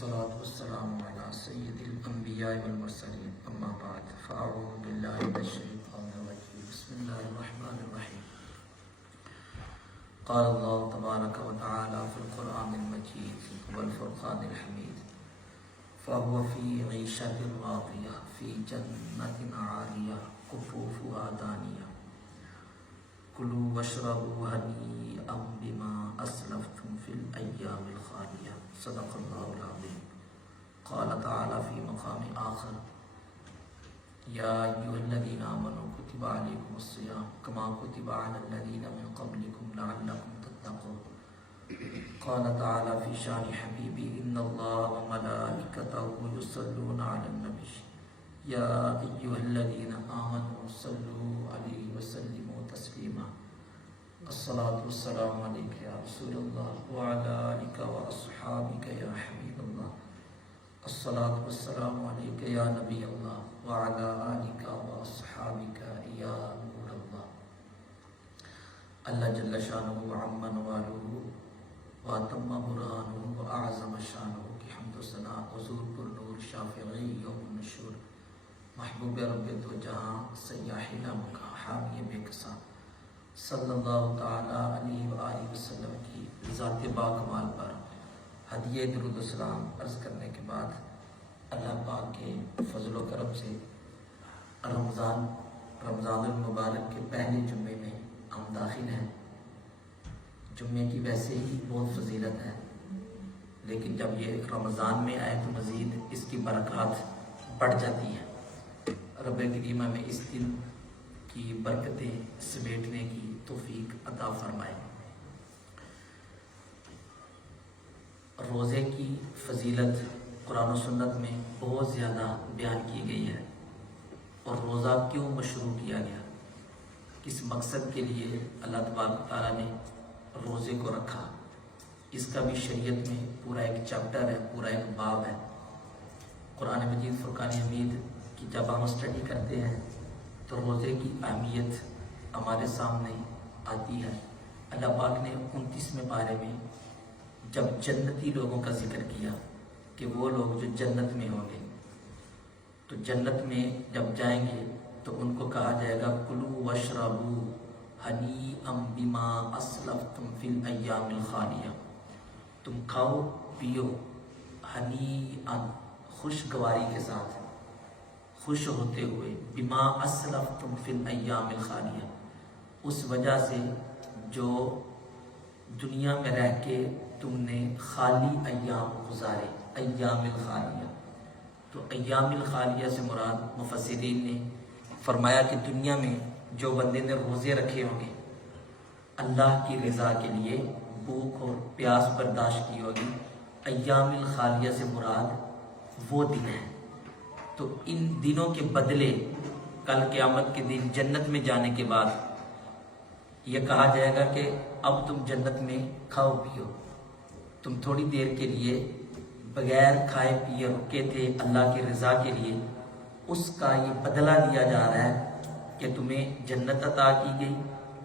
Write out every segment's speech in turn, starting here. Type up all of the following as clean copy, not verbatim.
والصلاة والسلام على سيد الأنبياء والمرسلين أما بعد فأعوذ بالله من الشيطان الرجيم بسم الله الرحمن الرحيم قال الله تبارك وتعالى في القرآن المجيد والفرقان الحميد فهو في عيشة راضية في جنة عالية قطوفها دانية كلوا واشربوا هنيئا بما أسلفتم في الأيام الخالية صدق الله العظيم قال تعالى في مقام آخر يا أيها الذين آمنوا كتب عليكم الصيام كما كتب على الذين من قبلكم لعلكم تتقون قال تعالى في شان حبيبي إن الله وملائكته يصلون على النبي يا أيها الذين آمنوا صلوا عليه وسلموا تسليما الصلاة والسلام عليك يا رسول الله وعلى آلك وأصحابك يا حبيب الله الصلاة والسلام عليك يا نبي الله وعلى آلك وأصحابك يا نور الله اللہ جل شانہ وعم نوالہ واتم برہانہ وأعظم شانہ کی حمد و ثنا حضور پر نور شافعی یوم النشور محبوب رب دو جہاں سیاح مکہ حامی بے کساں صلی اللہ تعالیٰ علیہ وآلہ وسلم کی ذات باکمال پر ہدیہ درود و سلام عرض کرنے کے بعد اللہ پاک کے فضل و کرم سے رمضان المبارک کے پہلے جمعے میں ہم داخل ہیں۔ جمعے کی ویسے ہی بہت فضیلت ہے، لیکن جب یہ رمضان میں آئے تو مزید اس کی برکات بڑھ جاتی ہیں۔ رب کریم میں اس دن کی برکتیں سمیٹنے کی توفیق عطا فرمائے۔ روزے کی فضیلت قرآن و سنت میں بہت زیادہ بیان کی گئی ہے، اور روزہ کیوں مشروع کیا گیا، کس مقصد کے لیے اللہ تبارک و تعالیٰ نے روزے کو رکھا، اس کا بھی شریعت میں پورا ایک چیپٹر ہے، پورا ایک باب ہے۔ قرآن مجید فرقان حمید کی جب ہم اسٹڈی کرتے ہیں تو روزے کی اہمیت ہمارے سامنے آتی ہے۔ اللہ پاک نے 29ویں پارے میں جب جنتی لوگوں کا ذکر کیا کہ وہ لوگ جو جنت میں ہوں گے، تو جنت میں جب جائیں گے تو ان کو کہا جائے گا کلوا واشربوا ہنیئا بما اسلفتم فی الایام الخالیہ، تم کھاؤ پیو ہنیئا خوشگواری کے ساتھ، خوش ہوتے ہوئے، بما اسلفتم فی الایام الخالیہ، اس وجہ سے جو دنیا میں رہ کے تم نے خالی ایام گزارے، ایام الخالیہ۔ تو ایام الخالیہ سے مراد مفسرین نے فرمایا کہ دنیا میں جو بندے نے روزے رکھے ہوں گے، اللہ کی رضا کے لیے بھوک اور پیاس برداشت کی ہوگی، ایام الخالیہ سے مراد وہ دن ہیں۔ تو ان دنوں کے بدلے کل قیامت کے دن جنت میں جانے کے بعد یہ کہا جائے گا کہ اب تم جنت میں کھاؤ پیو، تم تھوڑی دیر کے لیے بغیر کھائے پیے رکے تھے اللہ کی رضا کے لیے، اس کا یہ بدلہ دیا جا رہا ہے کہ تمہیں جنت عطا کی گئی،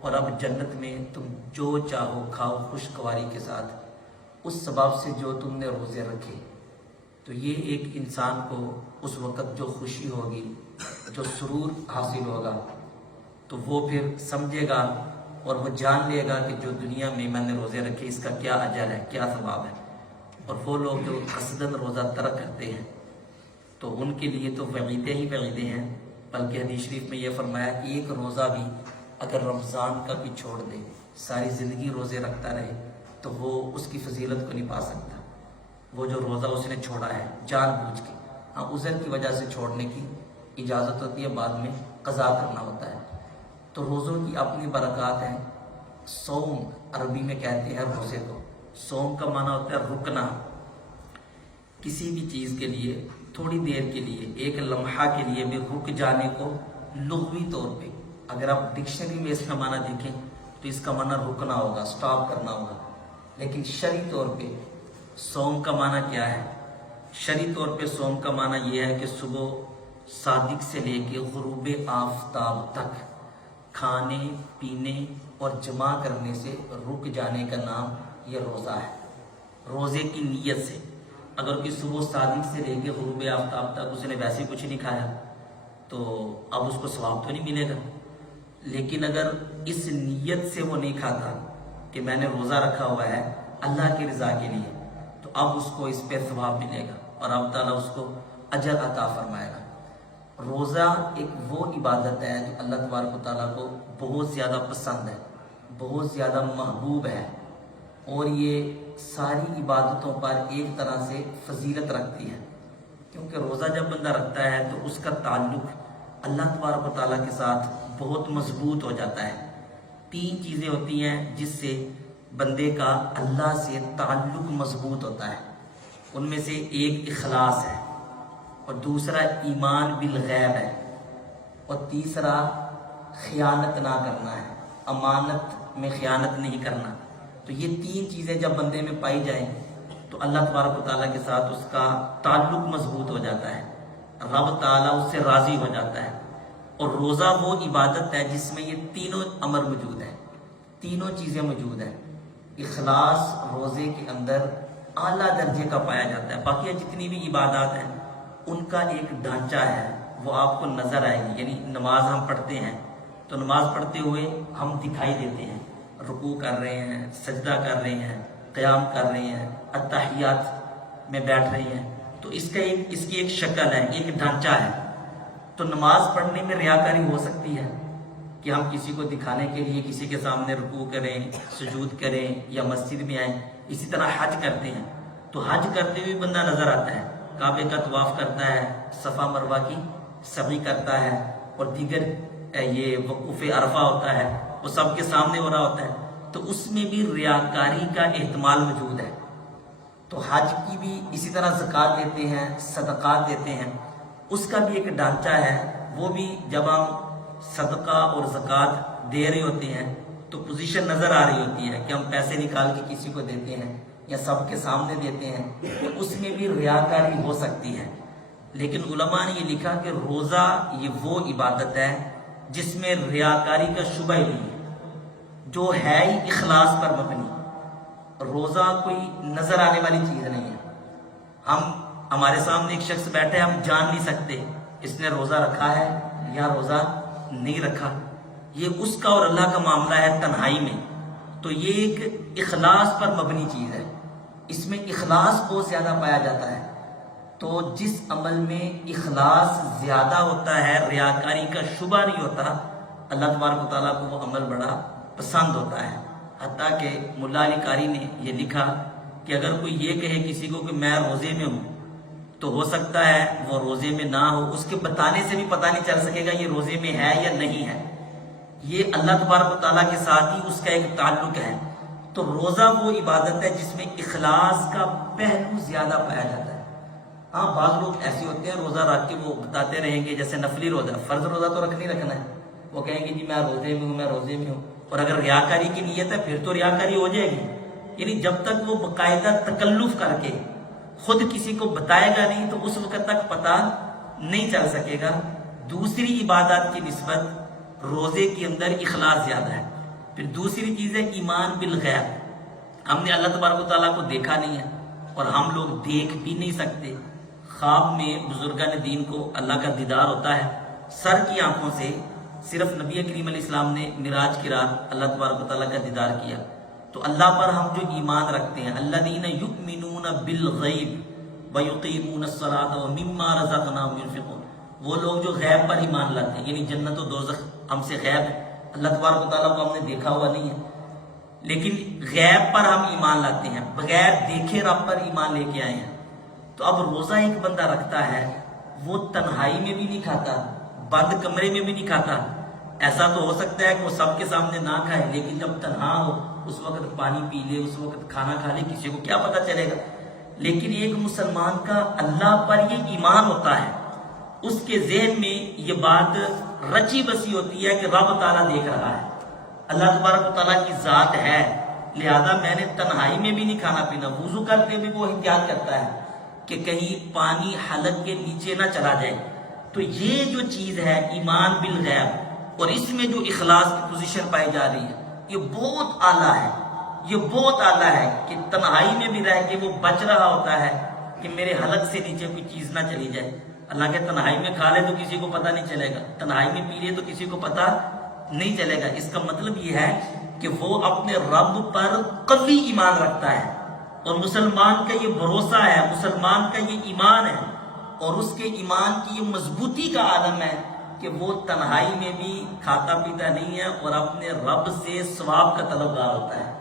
اور اب جنت میں تم جو چاہو کھاؤ خوشگواری کے ساتھ، اس سبب سے جو تم نے روزے رکھے۔ تو یہ ایک انسان کو اس وقت جو خوشی ہوگی، جو سرور حاصل ہوگا، تو وہ پھر سمجھے گا اور وہ جان لے گا کہ جو دنیا میں نے روزے رکھے اس کا کیا اجر ہے، کیا ثواب ہے۔ اور وہ لوگ جو قصداً روزہ ترک کرتے ہیں تو ان کے لیے تو وعیدیں ہی وعیدیں ہیں، بلکہ حدیث شریف میں یہ فرمایا کہ ایک روزہ بھی اگر رمضان کا بھی چھوڑ دے، ساری زندگی روزے رکھتا رہے، تو وہ اس کی فضیلت کو نہیں پا سکتا۔ وہ جو روزہ اس نے چھوڑا ہے جان بوجھ کے، ہاں عذر کی وجہ سے چھوڑنے کی اجازت ہوتی ہے، بعد میں قضا کرنا ہوتا ہے۔ تو روزوں کی اپنی برکات ہیں۔ صوم عربی میں کہتے ہیں روزے کو، صوم کا معنی ہوتا ہے رکنا، کسی بھی چیز کے لیے تھوڑی دیر کے لیے، ایک لمحہ کے لیے بھی رک جانے کو لغوی طور پہ اگر آپ ڈکشنری میں اس کا معنی دیکھیں تو اس کا معنی رکنا ہوگا، سٹاپ کرنا ہوگا۔ لیکن شرعی طور پہ صوم کا معنی کیا ہے؟ شرعی طور پہ صوم کا معنی یہ ہے کہ صبح صادق سے لے کے غروب آفتاب تک کھانے پینے اور جمع کرنے سے رک جانے کا نام یہ روزہ ہے۔ روزے کی نیت سے اگر کہ صبح صادق سے لے کے غروب آفتاب تک اس نے ویسے کچھ نہیں کھایا تو اب اس کو ثواب تو نہیں ملے گا، لیکن اگر اس نیت سے وہ نہیں کھاتا کہ میں نے روزہ رکھا ہوا ہے اللہ کی رضا کے لیے، تو اب اس کو اس پہ ثواب ملے گا اور اب تعالیٰ اس کو اجر عطا فرمائے گا۔ روزہ ایک وہ عبادت ہے جو اللہ تبارک و تعالیٰ کو بہت زیادہ پسند ہے، بہت زیادہ محبوب ہے، اور یہ ساری عبادتوں پر ایک طرح سے فضیلت رکھتی ہے، کیونکہ روزہ جب بندہ رکھتا ہے تو اس کا تعلق اللہ تبارک و تعالیٰ کے ساتھ بہت مضبوط ہو جاتا ہے۔ 3 چیزیں ہوتی ہیں جس سے بندے کا اللہ سے تعلق مضبوط ہوتا ہے، ان میں سے ایک اخلاص ہے، اور دوسرا ایمان بالغیب ہے، اور تیسرا خیانت نہ کرنا ہے، امانت میں خیانت نہیں کرنا۔ تو یہ 3 چیزیں جب بندے میں پائی جائیں تو اللہ تبارک و تعالیٰ کے ساتھ اس کا تعلق مضبوط ہو جاتا ہے، رب تعالیٰ اس سے راضی ہو جاتا ہے۔ اور روزہ وہ عبادت ہے جس میں یہ تینوں امر موجود ہیں، تینوں چیزیں موجود ہیں۔ اخلاص روزے کے اندر اعلیٰ درجے کا پایا جاتا ہے، باقی جتنی بھی عبادات ہیں ان کا ایک ڈھانچہ ہے، وہ آپ کو نظر آئے گی۔ یعنی نماز ہم پڑھتے ہیں تو نماز پڑھتے ہوئے ہم دکھائی دیتے ہیں، رکوع کر رہے ہیں، سجدہ کر رہے ہیں، قیام کر رہے ہیں، اتحیات میں بیٹھ رہے ہیں، تو اس کی ایک شکل ہے، ایک ڈھانچہ ہے۔ تو نماز پڑھنے میں ریاکاری ہو سکتی ہے کہ ہم کسی کو دکھانے کے لیے کسی کے سامنے رکوع کریں، سجود کریں یا مسجد میں آئیں۔ اسی طرح حج کرتے ہیں تو حج کرتے ہوئے بندہ نظر آتا ہے، کعبے کا طواف کرتا ہے، صفا مروہ کی سعی کرتا ہے، اور دیگر یہ وقوف عرفہ ہوتا ہے، وہ سب کے سامنے ہو رہا ہوتا ہے، تو اس میں بھی ریاکاری کا احتمال موجود ہے۔ تو حج کی بھی اسی طرح زکوٰۃ دیتے ہیں، صدقات دیتے ہیں، اس کا بھی ایک ڈھانچہ ہے۔ وہ بھی جب ہم صدقہ اور زکوٰۃ دے رہے ہوتے ہیں تو پوزیشن نظر آ رہی ہوتی ہے کہ ہم پیسے نکال کے کسی کو دیتے ہیں یا سب کے سامنے دیتے ہیں، تو اس میں بھی ریاکاری ہو سکتی ہے۔ لیکن علماء نے یہ لکھا کہ روزہ یہ وہ عبادت ہے جس میں ریاکاری کا شبہ ہی نہیں ہے، جو ہے ہی اخلاص پر مبنی۔ روزہ کوئی نظر آنے والی چیز نہیں ہے۔ ہمارے سامنے ایک شخص بیٹھے، ہم جان نہیں سکتے اس نے روزہ رکھا ہے یا روزہ نہیں رکھا، یہ اس کا اور اللہ کا معاملہ ہے تنہائی میں۔ تو یہ ایک اخلاص پر مبنی چیز ہے، اس میں اخلاص بہت زیادہ پایا جاتا ہے۔ تو جس عمل میں اخلاص زیادہ ہوتا ہے، ریاکاری کا شبہ نہیں ہوتا، اللہ تبارک و تعالیٰ کو وہ عمل بڑا پسند ہوتا ہے۔ حتیٰ کہ ملا علی قاری نے یہ لکھا کہ اگر کوئی یہ کہے کسی کو کہ میں روزے میں ہوں، تو ہو سکتا ہے وہ روزے میں نہ ہو، اس کے بتانے سے بھی پتہ نہیں چل سکے گا یہ روزے میں ہے یا نہیں ہے۔ یہ اللہ تبارک و تعالیٰ کے ساتھ ہی اس کا ایک تعلق ہے۔ تو روزہ وہ عبادت ہے جس میں اخلاص کا پہلو زیادہ پایا جاتا ہے۔ ہاں، بعض لوگ ایسے ہوتے ہیں روزہ رکھ کے وہ بتاتے رہیں گے، جیسے نفلی روزہ، فرض روزہ تو رکھنا ہے، وہ کہیں گے جی میں روزے میں ہوں، میں روزے میں ہوں، اور اگر ریاکاری کی نیت ہے پھر تو ریاکاری ہو جائے گی۔ یعنی جب تک وہ باقاعدہ تکلف کر کے خود کسی کو بتائے گا نہیں تو اس وقت تک پتہ نہیں چل سکے گا۔ دوسری عبادات کی نسبت روزے کے اندر اخلاص زیادہ ہے۔ پھر دوسری چیز ہے ایمان بالغیب، ہم نے اللہ تبارک و تعالیٰ کو دیکھا نہیں ہے اور ہم لوگ دیکھ بھی نہیں سکتے۔ خواب میں بزرگان دین کو اللہ کا دیدار ہوتا ہے، سر کی آنکھوں سے صرف نبی کریم علیہ السلام نے معراج کی رات اللہ تبارک و تعالیٰ کا دیدار کیا۔ تو اللہ پر ہم جو ایمان رکھتے ہیں، الذین یؤمنون بالغیب ویقیمون الصلاۃ ومما رزقناہم ینفقون، وہ لوگ جو غیب پر ایمان لاتے ہیں، یعنی جنت و دوزخ ہم سے غیب ہے، اللہ تبارک و تعالیٰ کو ہم نے دیکھا ہوا نہیں ہے، لیکن غیب پر ہم ایمان لاتے ہیں، بغیر دیکھے رب پر ایمان لے کے آئے ہیں۔ تو اب روزہ ایک بندہ رکھتا ہے، وہ تنہائی میں بھی نہیں کھاتا، بند کمرے میں بھی نہیں کھاتا۔ ایسا تو ہو سکتا ہے کہ وہ سب کے سامنے نہ کھائے، لیکن جب تنہا ہو اس وقت پانی پی لے، اس وقت کھانا کھا لے، کسی کو کیا پتہ چلے گا۔ لیکن ایک مسلمان کا اللہ پر یہ ایمان ہوتا ہے، اس کے ذہن میں یہ بات رچی بسی ہوتی ہے کہ رب تعالیٰ دیکھ رہا ہے، اللہ تبارک و تعالیٰ کی ذات ہے، لہذا میں نے تنہائی میں بھی نہیں کھانا پینا۔ وضو کرتے بھی وہ احتیاط کرتا ہے کہ کہیں پانی حلق کے نیچے نہ چلا جائے۔ تو یہ جو چیز ہے ایمان بالغیب، اور اس میں جو اخلاص کی پوزیشن پائی جا رہی ہے، یہ بہت اعلیٰ ہے، یہ بہت اعلیٰ ہے کہ تنہائی میں بھی رہ کے وہ بچ رہا ہوتا ہے کہ میرے حلق سے نیچے کوئی چیز نہ چلی جائے. اللہ کے تنہائی میں کھا لے تو کسی کو پتہ نہیں چلے گا, تنہائی میں پی لے تو کسی کو پتہ نہیں چلے گا. اس کا مطلب یہ ہے کہ وہ اپنے رب پر قوی ایمان رکھتا ہے, اور مسلمان کا یہ بھروسہ ہے, مسلمان کا یہ ایمان ہے, اور اس کے ایمان کی یہ مضبوطی کا عالم ہے کہ وہ تنہائی میں بھی کھاتا پیتا نہیں ہے اور اپنے رب سے ثواب کا طلبگار ہوتا ہے,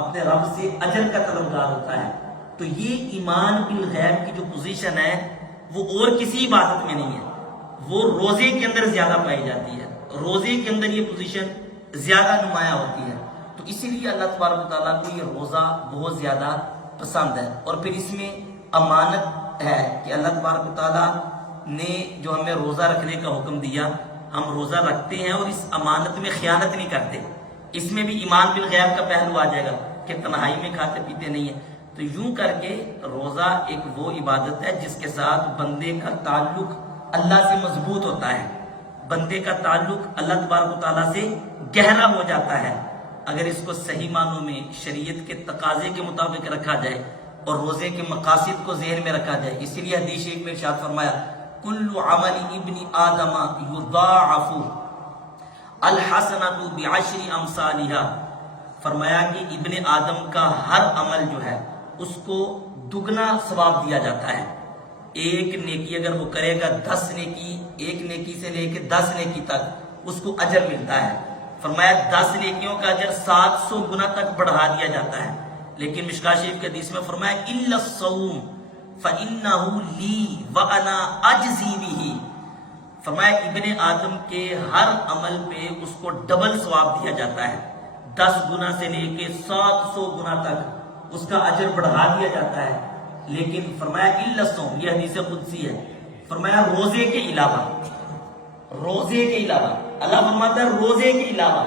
اپنے رب سے اجر کا طلبگار ہوتا ہے. تو یہ ایمان بالغیب کی جو پوزیشن ہے وہ اور کسی عبادت میں نہیں ہے, وہ روزے کے اندر زیادہ پائی جاتی ہے, روزے کے اندر یہ پوزیشن زیادہ نمایاں ہوتی ہے. تو اسی لیے اللہ تبارک و تعالیٰ کو یہ روزہ بہت زیادہ پسند ہے. اور پھر اس میں امانت ہے کہ اللہ تبارک و تعالیٰ نے جو ہمیں روزہ رکھنے کا حکم دیا, ہم روزہ رکھتے ہیں اور اس امانت میں خیانت نہیں کرتے. اس میں بھی ایمان بالغیب کا پہلو آ جائے گا کہ تنہائی میں کھاتے پیتے نہیں ہیں. تو یوں کر کے روزہ ایک وہ عبادت ہے جس کے ساتھ بندے کا تعلق اللہ سے مضبوط ہوتا ہے, بندے کا تعلق اللہ تبارک و تعالیٰ سے گہرا ہو جاتا ہے اگر اس کو صحیح معنوں میں شریعت کے تقاضے کے مطابق رکھا جائے اور روزے کے مقاصد کو ذہن میں رکھا جائے. اسی لیے حدیث شریف میں ارشاد فرمایا کل عمل ابن آدم یضاعف الحسنۃ بعشر امثالها, فرمایا کہ ابن آدم کا ہر عمل جو ہے اس کو دگنا ثواب دیا جاتا ہے. ایک نیکی اگر وہ کرے گا 10 نیکی, ایک نیکی سے لے کے 10 نیکی تک اس کو اجر ملتا ہے. فرمایا 10 نیکیوں کا اجر 700 گنا تک بڑھا دیا جاتا ہے. لیکن مشکاۃ شریف کے حدیث میں فرمایا الا الصوم فانه لی وانا اجزی به, فرمایا ابن آدم کے ہر عمل پہ اس کو ڈبل ثواب دیا جاتا ہے, 10 گنا سے لے کے 700 گنا تک اس کا اجر بڑھا دیا جاتا ہے. لیکن فرمایا الا الصوم, یہ حدیث قدسی ہے, فرمایا روزے کے علاوہ, روزے کے علاوہ, اللہ فرماتا ہے روزے کے علاوہ,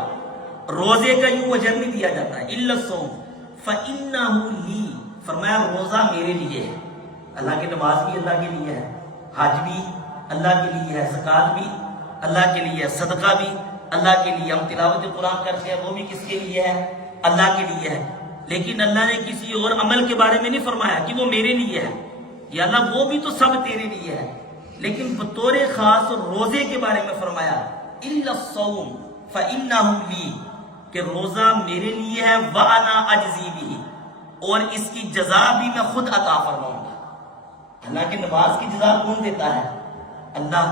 روزے کا یوں اجر نہیں دیا جاتا ہے. الا الصوم فانه لی, فرمایا روزہ میرے لیے ہے. اللہ کی نماز بھی اللہ کے لیے ہے, حج بھی اللہ کے لیے ہے, زکوٰۃ بھی اللہ کے لیے ہے, صدقہ بھی اللہ کے لیے, ہم تلاوت قرآن کرتے ہیں وہ بھی کس کے لیے ہے, اللہ کے لیے ہے. لیکن اللہ نے کسی اور عمل کے بارے میں نہیں فرمایا کہ وہ میرے لیے ہے, یا اللہ وہ بھی تو سب تیرے لیے ہے. لیکن بطور خاص روزے کے بارے میں فرمایا الا الصوم فانه لی, کہ روزہ میرے لیے ہے, وانا اجزی به, اور اس کی جزا بھی میں خود عطا فرماؤں گا. اللہ کی نماز کی جزا کون دیتا ہے؟ اللہ.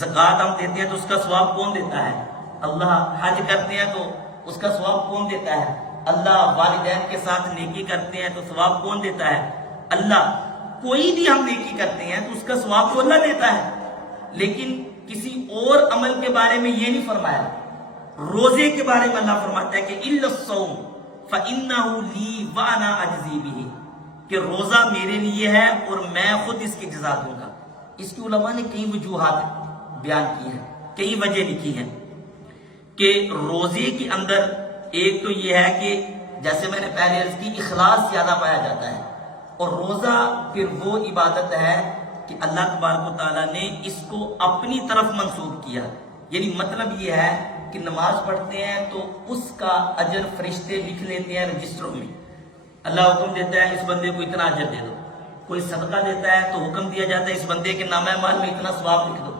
زکوٰۃ ہم دیتے ہیں تو اس کا ثواب کون دیتا ہے؟ اللہ. حج کرتے ہیں تو اس کا ثواب کون دیتا ہے؟ اللہ. والدین کے ساتھ نیکی کرتے ہیں تو ثواب کون دیتا ہے؟ اللہ. کوئی بھی ہم نیکی کرتے ہیں تو اس کا ثواب تو اللہ دیتا ہے. لیکن کسی اور عمل کے بارے میں یہ نہیں فرمایا. روزے کے بارے میں اللہ فرماتا ہے کہ الا الصوم فانه لی وانا اجزی به, کہ روزہ میرے لیے ہے اور میں خود اس کی جزا دوں گا. اس کی علماء نے کئی وجوہات بیان کی ہیں, کئی وجہ لکھی ہیں کہ روزے کے اندر ایک تو یہ ہے کہ جیسے میں نے پہلے عرض کی اخلاص زیادہ پایا جاتا ہے, اور روزہ پھر وہ عبادت ہے کہ اللہ تبارک و تعالیٰ نے اس کو اپنی طرف منسوب کیا. یعنی مطلب یہ ہے کہ نماز پڑھتے ہیں تو اس کا اجر فرشتے لکھ لیتے ہیں رجسٹروں میں. اللہ حکم دیتا ہے اس بندے کو اتنا اجر دے دو. کوئی صدقہ دیتا ہے تو حکم دیا جاتا ہے اس بندے کے نامہ اعمال میں اتنا ثواب لکھ دو.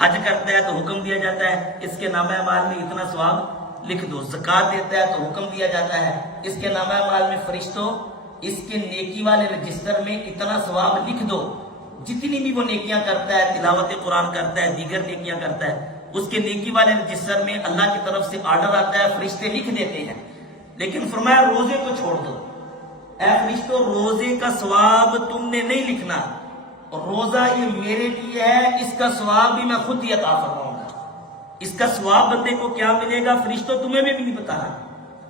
حج کرتا ہے تو حکم دیا جاتا ہے اس کے نامہ اعمال میں اتنا ثواب لکھ دو. زکوٰۃ دیتا ہے تو حکم دیا جاتا ہے اس کے نامہ اعمال میں فرشتوں اس کے نیکی والے رجسٹر میں اتنا ثواب لکھ دو. جتنی بھی وہ نیکیاں کرتا ہے, تلاوت قرآن کرتا ہے, دیگر نیکیاں کرتا ہے, اس کے نیکی والے رجسٹر میں اللہ کی طرف سے آرڈر آتا ہے, فرشتے لکھ دیتے ہیں. لیکن فرمایا روزے کو چھوڑ دو. اے فرشتوں, روزے کا ثواب تم نے نہیں لکھنا, روزہ یہ میرے لیے ہے, اس کا ثواب بھی میں خود ہی عطا فرماؤں گا. اس کا ثواب بندے کو کیا ملے گا فرشتوں تمہیں بھی نہیں بتانا,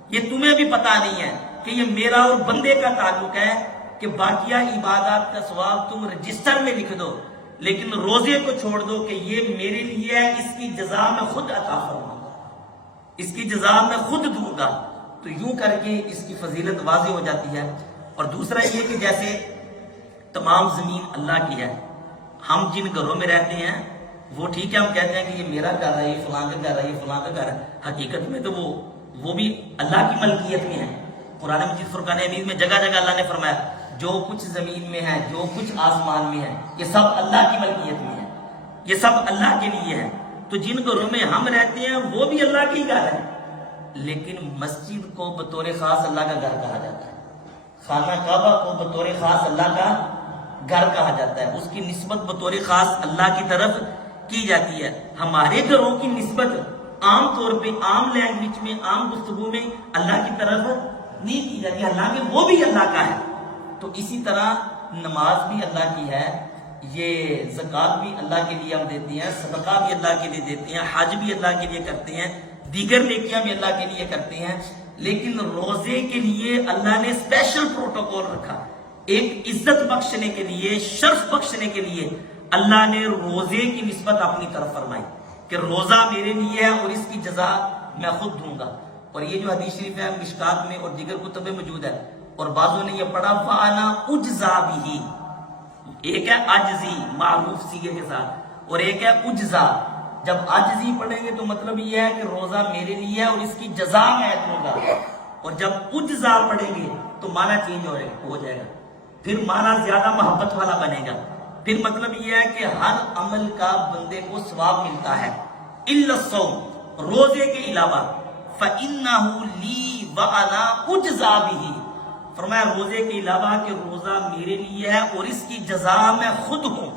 یہ تمہیں بھی پتا نہیں ہے کہ یہ میرا اور بندے کا تعلق ہے کہ باقیہ عبادات کا ثواب تم رجسٹر میں لکھ دو, لیکن روزے کو چھوڑ دو کہ یہ میرے لیے ہے, اس کی جزا میں خود عطا فرماؤں گا, اس کی جزا میں خود دوں گا. تو یوں کر کے اس کی فضیلت واضح ہو جاتی ہے. اور دوسرا یہ کہ جیسے تمام زمین اللہ کی ہے, ہم جن گھروں میں رہتے ہیں وہ ٹھیک ہے, ہم کہتے ہیں کہ یہ میرا گھر ہے, یہ فلاں کا گھر ہے, یہ فلاں کا گھر ہے. حقیقت میں تو وہ بھی اللہ کی ملکیت میں ہے. قرآن مجید فرقان حمید میں جگہ جگہ اللہ نے فرمایا جو کچھ زمین میں ہے، جو کچھ آسمان میں ہے، یہ سب اللہ کی ملکیت میں ہے، یہ سب اللہ کے لیے ہے۔ تو جن گھروں میں ہم رہتے ہیں وہ بھی اللہ کی گھر ہے، لیکن مسجد کو بطور خاص اللہ کا گھر کہا جاتا ہے، خانہ کعبہ کو بطور خاص اللہ کا گھر کہا جاتا ہے، اس کی نسبت بطور خاص اللہ کی طرف کی جاتی ہے۔ ہمارے گھروں کی نسبت عام طور پہ عام لینگویج میں، عام گفتگو میں اللہ کی طرف نہیں کی جاتی، حالانکہ وہ بھی اللہ کا ہے۔ تو اسی طرح نماز بھی اللہ کی ہے، یہ زکوٰۃ بھی اللہ کے لیے ہم دیتے ہیں، صدقہ بھی اللہ کے لیے دیتے ہیں، حج بھی اللہ کے لیے کرتے ہیں، دیگر نیکیاں بھی اللہ کے لیے کرتے ہیں، لیکن روزے کے لیے اللہ نے اسپیشل پروٹوکول رکھا۔ ایک عزت بخشنے کے لیے، شرف بخشنے کے لیے اللہ نے روزے کی نسبت اپنی طرف فرمائی کہ روزہ میرے لیے ہے اور اس کی جزا میں خود دوں گا۔ اور یہ جو حدیث شریف ہے مشکات میں اور دیگر کتب میں موجود ہے، اور بعضوں نے یہ پڑھا وَأَنَا أُجْزَى بِهِ، ایک ہے عجزی معروف سیغے کے ساتھ، اور ایک ہے اجزا۔ جب عجزی پڑھیں گے تو مطلب یہ ہے کہ روزہ میرے لیے ہے اور اس کی جزا میں دوں گا، اور جب اجزا پڑھیں گے تو معنی چینج ہو جائے گا، پھر معنی زیادہ محبت والا بنے گا، پھر مطلب یہ ہے کہ ہر عمل کا بندے کو ثواب ملتا ہے الا الصوم، روزے کے علاوہ، فإنه لی وأنا أجزى بہ، فرمایا روزے کے علاوہ کہ روزہ میرے لیے ہے اور اس کی جزا میں خود ہوں،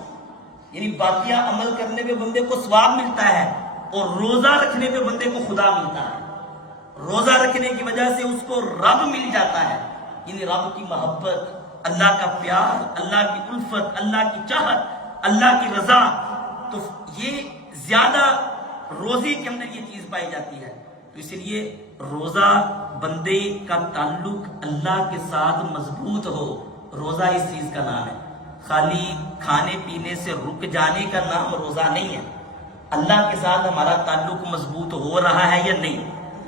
یعنی باقیہ عمل کرنے پہ بندے کو ثواب ملتا ہے اور روزہ رکھنے پہ بندے کو خدا ملتا ہے۔ روزہ رکھنے کی وجہ سے اس کو رب مل جاتا ہے، یعنی رب کی محبت، اللہ کا پیار، اللہ کی الفت، اللہ کی چاہت، اللہ کی رضا، تو یہ زیادہ روزے کے اندر یہ چیز پائی جاتی ہے۔ تو اس لیے روزہ بندے کا تعلق اللہ کے ساتھ مضبوط ہو، روزہ اس چیز کا نام ہے۔ خالی کھانے پینے سے رک جانے کا نام روزہ نہیں ہے، اللہ کے ساتھ ہمارا تعلق مضبوط ہو رہا ہے یا نہیں،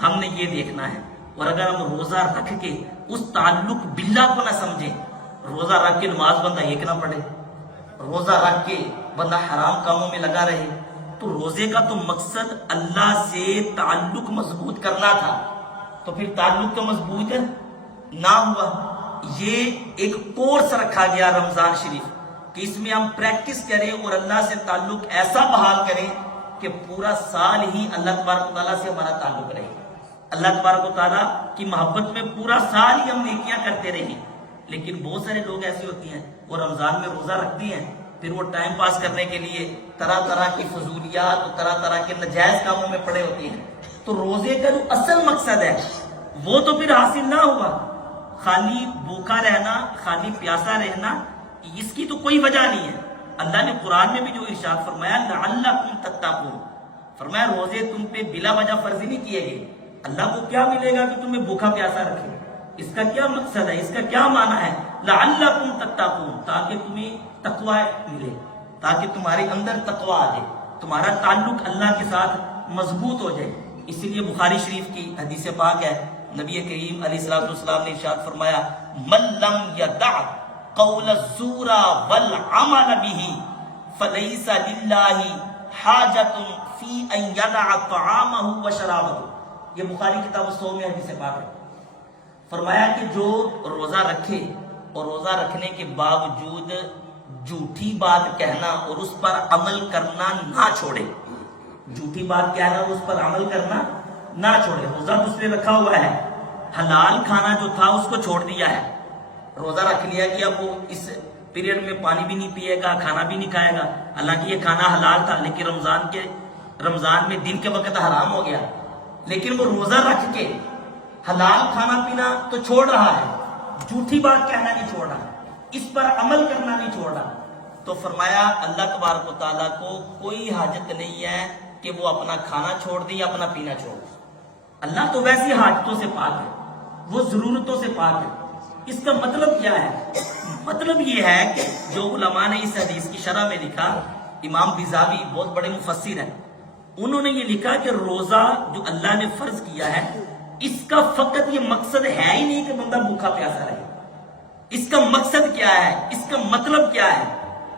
ہم نے یہ دیکھنا ہے۔ اور اگر ہم روزہ رکھ کے اس تعلق باللہ کو نہ سمجھیں، روزہ رکھ کے نماز بندہ ایک نہ پڑھے، روزہ رکھ کے بندہ حرام کاموں میں لگا رہے، تو روزے کا تو مقصد اللہ سے تعلق مضبوط کرنا تھا، تو پھر تعلق تو مضبوط نہ ہوا۔ یہ ایک کورس رکھا گیا رمضان شریف کہ اس میں ہم پریکٹس کریں اور اللہ سے تعلق ایسا بحال کریں کہ پورا سال ہی اللہ تبارک و تعالیٰ سے ہمارا تعلق رہے، اللہ تبارک و تعالیٰ کی محبت میں پورا سال ہی ہم نیکیاں کرتے رہیں۔ لیکن بہت سارے لوگ ایسے ہوتے ہیں وہ رمضان میں روزہ رکھتے ہیں، پھر وہ ٹائم پاس کرنے کے لیے طرح طرح کی فضولیات اور طرح طرح کے ناجائز کاموں میں پڑے ہوتے ہیں، تو روزے کا جو اصل مقصد ہے وہ تو پھر حاصل نہ ہوا۔ خالی بھوکا رہنا، خالی پیاسا رہنا، اس کی تو کوئی وجہ نہیں ہے۔ اللہ نے قرآن میں بھی جو ارشاد فرمایا لعلکم تتقون، فرمایا روزے تم پہ بلا وجہ فرض نہیں کیے گئے، اللہ کو کیا ملے گا کہ تمہیں بھوکا پیاسا رکھے، اس کا کیا مقصد ہے، اس کا کیا معنی ہے، لعلکم تتقون، تاکہ تمہیں تقوی ملے، تاکہ تمہارے اندر تقوی آ جائے، تمہارا تعلق اللہ کے ساتھ مضبوط ہو جائے۔ اسی لیے بخاری شریف کی حدیث پاک ہے، نبی کریم علیہ الصلوۃ والسلام نے ارشاد فرمایا من لم یدع قول الزور والعمل به فلیس للہ حاجۃ فی ان یدع طعامہ وشرابہ، یہ بخاری کتاب الصوم میں حدیث پاک ہے۔ فرمایا کہ جو روزہ رکھے اور روزہ رکھنے کے باوجود جھوٹی بات کہنا اور اس پر عمل کرنا نہ چھوڑے، جھوٹی بات کہنا اور اس پر عمل کرنا نہ چھوڑے، روزہ اس نے رکھا ہوا ہے، حلال کھانا جو تھا اس کو چھوڑ دیا ہے، روزہ رکھ لیا کہ اب وہ اس پیریڈ میں پانی بھی نہیں پیے گا، کھانا بھی نہیں کھائے گا، حالانکہ یہ کھانا حلال تھا لیکن رمضان میں دن کے وقت حرام ہو گیا، لیکن وہ روزہ رکھ کے حلال کھانا پینا تو چھوڑ رہا ہے، جھوٹی بات کہنا نہیں چھوڑ رہا، اس پر عمل کرنا نہیں چھوڑ رہا، تو فرمایا اللہ تبارک و تعالیٰ کو کوئی حاجت نہیں ہے کہ وہ اپنا کھانا چھوڑ دے یا اپنا پینا چھوڑ دے، اللہ تو ویسی حاجتوں سے پاک ہے، وہ ضرورتوں سے پاک ہے۔ اس کا مطلب کیا ہے؟ مطلب یہ ہے کہ جو علماء نے اس حدیث کی شرح میں لکھا، امام بیضاوی بہت بڑے مفسر ہیں، انہوں نے یہ لکھا کہ روزہ جو اللہ نے فرض کیا ہے اس کا فقط یہ مقصد ہے ہی نہیں کہ بندہ بھوکا پیاسا رہے، اس کا مقصد کیا ہے، اس کا مطلب کیا ہے؟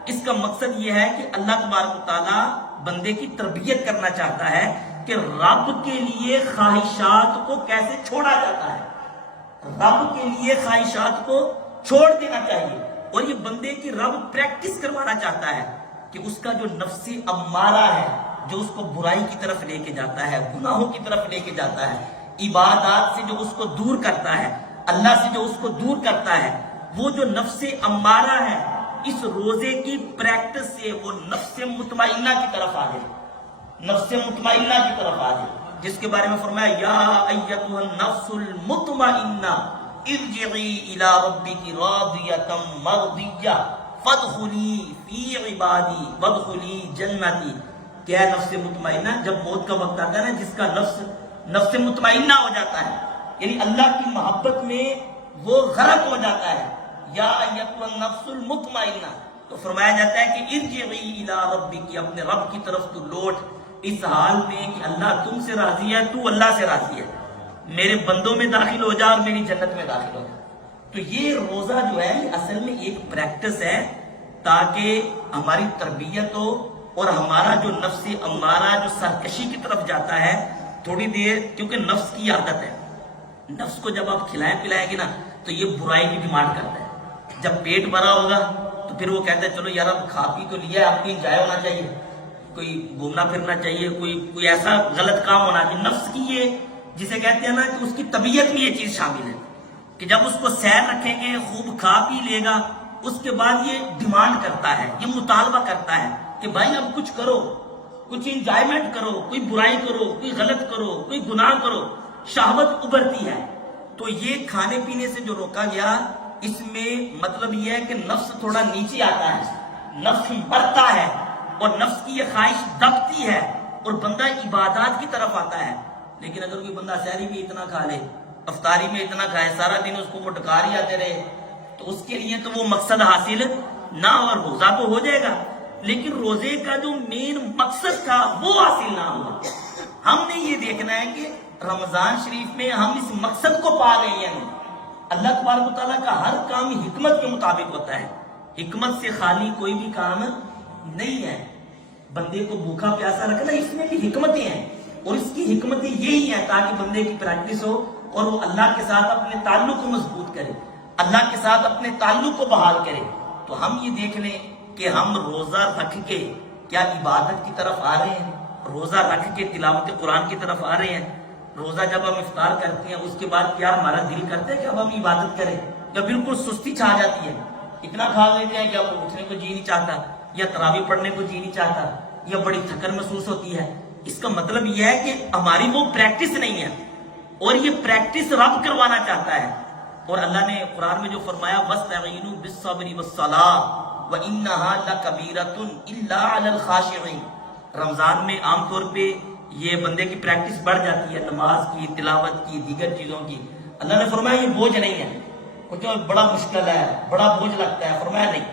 اس کا مقصد یہ ہے کہ اللہ تبارک و تعالیٰ بندے کی تربیت کرنا چاہتا ہے کہ رب کے لیے خواہشات کو کیسے چھوڑا جاتا ہے، رب کے لیے خواہشات کو چھوڑ دینا چاہیے. اور یہ بندے کی رب پریکٹس کروانا چاہتا ہے کہ اس کا جو نفس امارہ ہے جو اس کو برائی کی طرف لے کے جاتا ہے, گناہوں کی طرف لے کے جاتا ہے, عبادات سے جو اس کو دور کرتا ہے, اللہ سے جو اس کو دور کرتا ہے, وہ جو نفس امارہ ہے اس روزے کی پریکٹس سے وہ نفس مطمئنہ کی طرف آ جائے, نفس مطمئنہ کی طرف آ جائے, جس کے بارے میں فرمایا یا ایتھا النفس المطمئنہ ارجعی الی ربک راضیۃ مرضیہ فادخلی فی عبادی وادخلی جنتی. کیا ہے نفس مطمئنہ؟ جب موت کا وقت آتا ہے نا, جس کا نفس مطمئنہ ہو جاتا ہے, یعنی اللہ کی محبت میں وہ غرق ہو جاتا ہے. یا ایتھا النفس المطمئنہ, تو فرمایا جاتا ہے کہ ارجعی الی ربک, اپنے رب کی طرف تو لوٹ, اس حال میں کہ اللہ تم سے راضی ہے, تو اللہ سے راضی ہے, میرے بندوں میں داخل ہو جا اور میری جنت میں داخل ہو جا. تو یہ روزہ جو ہے یہ اصل میں ایک پریکٹس ہے تاکہ ہماری تربیت ہو اور ہمارا جو نفس امارہ جو سرکشی کی طرف جاتا ہے تھوڑی دیر, کیونکہ نفس کی عادت ہے, نفس کو جب آپ کھلائیں پلائیں گے نا تو یہ برائی کی ڈیمانڈ کرتا ہے. جب پیٹ بھرا ہوگا تو پھر وہ کہتا ہے چلو یار اب کھا پی تو لیا ہے, آپ کی انجوائے ہونا چاہیے, کوئی گھومنا پھرنا چاہیے, کوئی ایسا غلط کام ہونا چاہیے. نفس کی یہ جسے کہتے ہیں نا کہ اس کی طبیعت میں یہ چیز شامل ہے کہ جب اس کو سیر رکھیں گے, خوب کھا پی لے گا, اس کے بعد یہ ڈیمانڈ کرتا ہے, یہ مطالبہ کرتا ہے کہ بھائی اب کچھ کرو, کچھ انجوائمنٹ کرو, کوئی برائی کرو, کوئی غلط کرو, کوئی گناہ کرو. شہوت ابھرتی ہے. تو یہ کھانے پینے سے جو روکا گیا اس میں مطلب یہ ہے کہ نفس تھوڑا نیچے آتا ہے, نفس مرتا ہے اور نفس کی یہ خواہش دبتی ہے اور بندہ عبادات کی طرف آتا ہے. لیکن اگر کوئی بندہ سحری میں اتنا کھا لے, افطاری میں اتنا کھائے, سارا دن اس کو وہ ڈکار ہی آتے رہے, تو اس کے لیے تو وہ مقصد حاصل نہ, اور روزہ تو ہو جائے گا لیکن روزے کا جو مین مقصد تھا وہ حاصل نہ ہوا. ہم نے یہ دیکھنا ہے کہ رمضان شریف میں ہم اس مقصد کو پا گئے ہیں. اللہ تبارک و تعالیٰ کا ہر کام حکمت کے مطابق ہوتا ہے, حکمت سے خالی کوئی بھی کام نہیں ہے. بندے کو بھوکا پیاسا رکھنا اس میں بھی حکمتیں ہیں, اور اس کی حکمتیں یہی ہیں تاکہ بندے کی پریکٹس ہو اور وہ اللہ کے ساتھ اپنے تعلق کو مضبوط کرے, اللہ کے ساتھ اپنے تعلق کو بحال کرے. تو ہم یہ دیکھ لیں کہ ہم روزہ رکھ کے کیا عبادت کی طرف آ رہے ہیں, روزہ رکھ کے تلاوت قرآن کی طرف آ رہے ہیں. روزہ جب ہم افطار کرتے ہیں اس کے بعد کیا ہمارا دل کرتا ہے کہ اب ہم عبادت کریں, یا بالکل سستی چھا جاتی ہے, اتنا کھا لیتے ہیں کہ اب اٹھنے کو جی نہیں چاہتا, یا تراویح پڑھنے کو جی نہیں چاہتا, یا بڑی تھکن محسوس ہوتی ہے. اس کا مطلب یہ ہے کہ ہماری وہ پریکٹس نہیں ہے, اور یہ پریکٹس رب کروانا چاہتا ہے. اور اللہ نے قرآن میں جو فرمایا وَاسْتَعِينُوا بِالصَّبْرِ وَالصَّلَاةِ وَإِنَّهَا لَكَبِيرَةٌ إِلَّا عَلَى الْخَاشِعِينَ. رمضان میں عام طور پہ یہ بندے کی پریکٹس بڑھ جاتی ہے, نماز کی, تلاوت کی, دیگر چیزوں کی. اللہ نے فرمایا یہ بوجھ نہیں ہے, کیونکہ بڑا مشکل ہے, بڑا بوجھ لگتا ہے. فرمایا نہیں,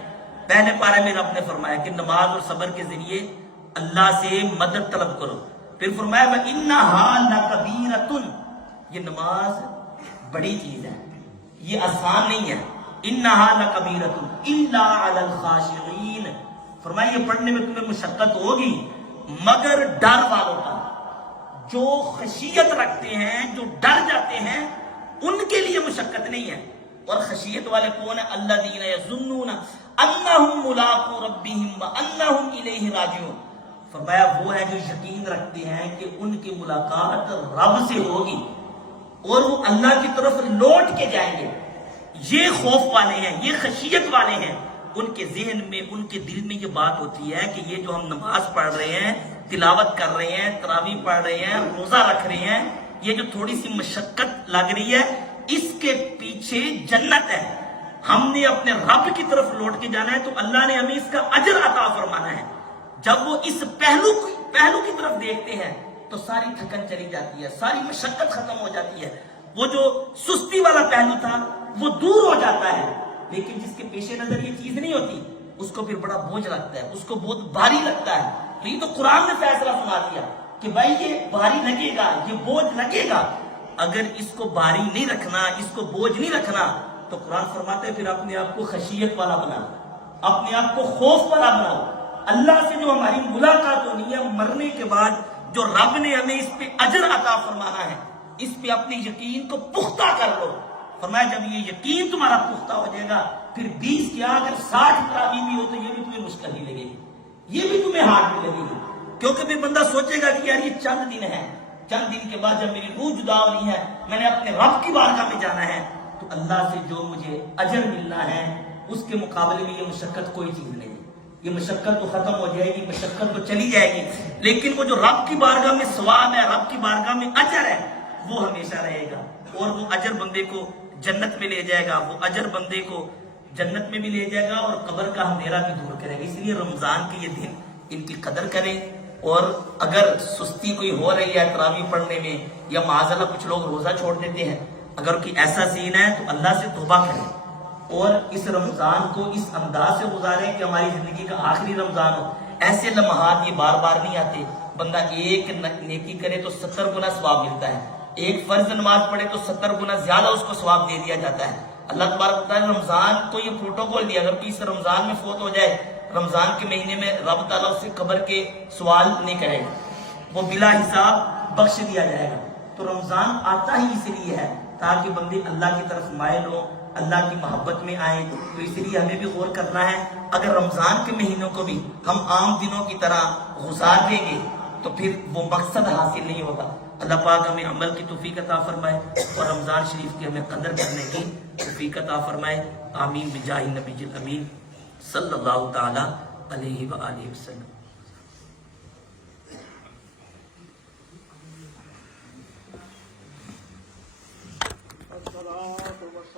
پہلے پارے میں رب نے فرمایا کہ نماز اور صبر کے ذریعے اللہ سے مدد طلب کرو. پھر فرمایا وَإِنَّهَا لَكَبِيرَةٌ, یہ نماز بڑی چیز ہے, یہ آسان نہیں ہے. إِنَّهَا لَكَبِيرَةٌ إِلَّا عَلَى الْخَاشِعِينَ, فرمایا یہ پڑھنے میں تمہیں مشقت ہوگی مگر ڈر والوں کا, جو خشیت رکھتے ہیں, جو ڈر جاتے ہیں, ان کے لیے مشقت نہیں ہے. اور خشیت والے کون ہیں؟ الذین یظنون انہم ملاقو ربہم وانہم الیہ راجعون. فرمایا وہ ہے جو یقین رکھتے ہیں کہ ان کی ملاقات رب سے ہوگی اور وہ اللہ کی طرف لوٹ کے جائیں گے. یہ خوف والے ہیں, یہ خشیت والے ہیں. ان کے ذہن میں, ان کے دل میں یہ بات ہوتی ہے کہ یہ جو ہم نماز پڑھ رہے ہیں, تلاوت کر رہے ہیں, تراویح پڑھ رہے ہیں, روزہ رکھ رہے ہیں, یہ جو تھوڑی سی مشقت لگ رہی ہے اس کے پیچھے جنت ہے. ہم نے اپنے رب کی طرف لوٹ کے جانا ہے تو اللہ نے ہمیں اس کا اجر عطا فرمانا ہے. جب وہ اس پہلو کی طرف دیکھتے ہیں تو ساری تھکن چلی جاتی ہے, ساری مشقت ختم ہو جاتی ہے, وہ جو سستی والا پہلو تھا وہ دور ہو جاتا ہے. لیکن جس کے پیش نظر یہ چیز نہیں ہوتی اس کو پھر بڑا بوجھ لگتا ہے, اس کو بہت بھاری لگتا ہے. تو یہ تو قرآن نے فیصلہ سنا دیا کہ بھائی یہ بھاری لگے گا, یہ بوجھ لگے گا. اگر اس کو بھاری نہیں رکھنا, اس کو بوجھ نہیں رکھنا تو قرآن فرماتا ہے پھر اپنے آپ کو خشیت والا بناؤ, اپنے آپ کو خوف والا بناؤ. اللہ سے جو ہماری ملاقات ہونی ہے مرنے کے بعد, جو رب نے ہمیں اس پہ اجر عطا فرمانا ہے, اس پہ اپنے یقین کو پختہ کر لو. فرمایا جب یہ یقین تمہارا پختہ ہو جائے گا پھر 20 کیا اگر 60 تراویح بھی ہو تو یہ بھی تمہیں مشکل نہیں لگے گی, یہ بھی تمہیں ہارڈ نہیں لگے گی, کیونکہ پھر بندہ سوچے گا کہ یار یہ چند دن ہے, چند دن کے بعد جب میری روح جدا ہونی ہے, میں نے اپنے رب کی بارگاہ میں جانا ہے, تو اللہ سے جو مجھے اجر ملنا ہے اس کے مقابلے میں یہ مشقت کوئی چیز نہیں ہے. یہ مشقت تو ختم ہو جائے گی, مشقت تو چلی جائے گی, لیکن وہ جو رب کی بارگاہ میں ثواب ہے, رب کی بارگاہ میں اجر ہے, وہ ہمیشہ رہے گا. اور وہ اجر بندے کو جنت میں لے جائے گا, وہ اجر بندے کو جنت میں بھی لے جائے گا اور قبر کا اندھیرا بھی دور کرے گا. اس لیے رمضان کے یہ دن ان کی قدر کریں. اور اگر سستی کوئی ہو رہی ہے تراویح پڑھنے میں, یا معاذاللہ کچھ لوگ روزہ چھوڑ دیتے ہیں, اگر کوئی ایسا سین ہے تو اللہ سے توبہ کریں اور اس رمضان کو اس انداز سے گزاریں کہ ہماری زندگی کا آخری رمضان ہو. ایسے لمحات یہ بار بار نہیں آتے. بندہ ایک نیکی کرے تو 70 گنا ثواب ملتا ہے, ایک فرض نماز پڑھے تو 70 گنا زیادہ اس کو ثواب دے دیا جاتا ہے. اللہ تبارک تعالیٰ نے رمضان کو یہ پروٹوکول دیا, اگر کوئی اس رمضان میں فوت ہو جائے, رمضان کے مہینے میں رب تعالیٰ اس سے قبر کے سوال نہیں کرے گا, وہ بلا حساب بخش دیا جائے گا. تو رمضان آتا ہی اس لیے ہے تاکہ بندے اللہ کی طرف مائل ہو, اللہ کی محبت میں آئیں. تو اس لیے ہمیں بھی غور کرنا ہے. اگر رمضان کے مہینوں کو بھی ہم عام دنوں کی طرح گزار دیں گے تو پھر وہ مقصد حاصل نہیں ہوتا. اللہ پاک ہمیں عمل کی توفیق عطا فرمائے اور رمضان شریف کی ہمیں قدر کرنے کی توفیق عطا فرمائے. آمین بجاہ النبی الامین صلی اللہ تعالی علیہ وآلہ وسلم. الصلاة والسلام